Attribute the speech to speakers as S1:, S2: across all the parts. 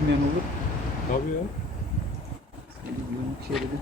S1: görmeyen olur.
S2: Tabii ya.
S1: Seni güvenlik şeridi.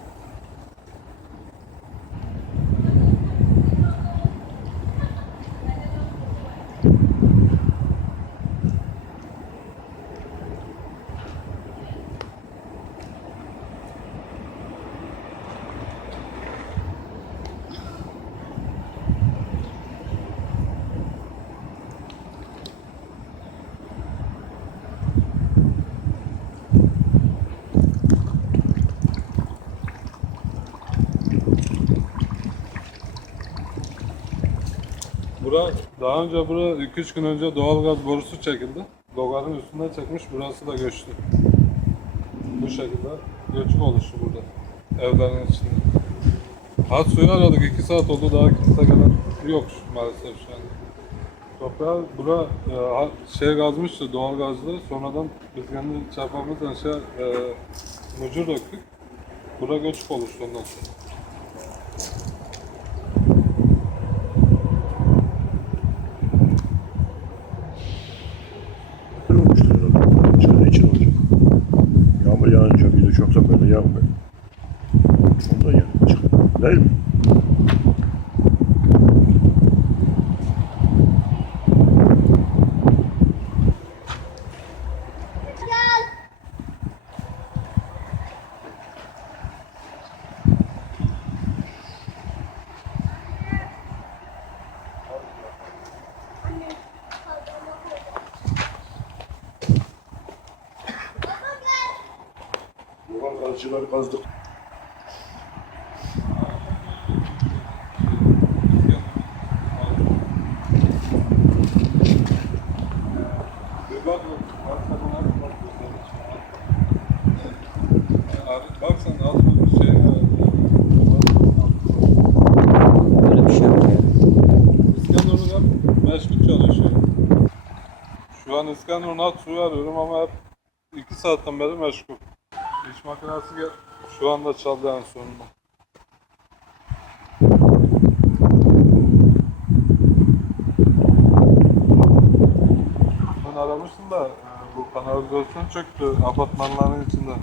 S2: Bura, daha önce bura 2-3 gün önce doğalgaz borusu çekildi. Dogarın üstünden çekmiş, burası da göçtü. Bu şekilde göçük oluştu burada. Evlerin içinde. Hat suyu aradık, 2 saat oldu daha kimse gelen yok maalesef şu an. Toprağı bura e, ha- şey gazmıştı, doğal gazlı. Sonradan biz kendi çarpmamızla şey, e, mucur döktük. Bura göçük oluştu ondan sonra.
S3: Birçok da böyle yapmıyor. Ondan yani başka. Değil mi?
S1: Ya.
S2: İskenderun'dan meşgul çalışıyor. Şu an İskenderun at suyu arıyorum ama hep 2 saatten beri meşgul. İş makinesi gel şu anda çaldı en sonunda. Ben aramıştım da bu kanalizasyon çöktü apartmanların içinde.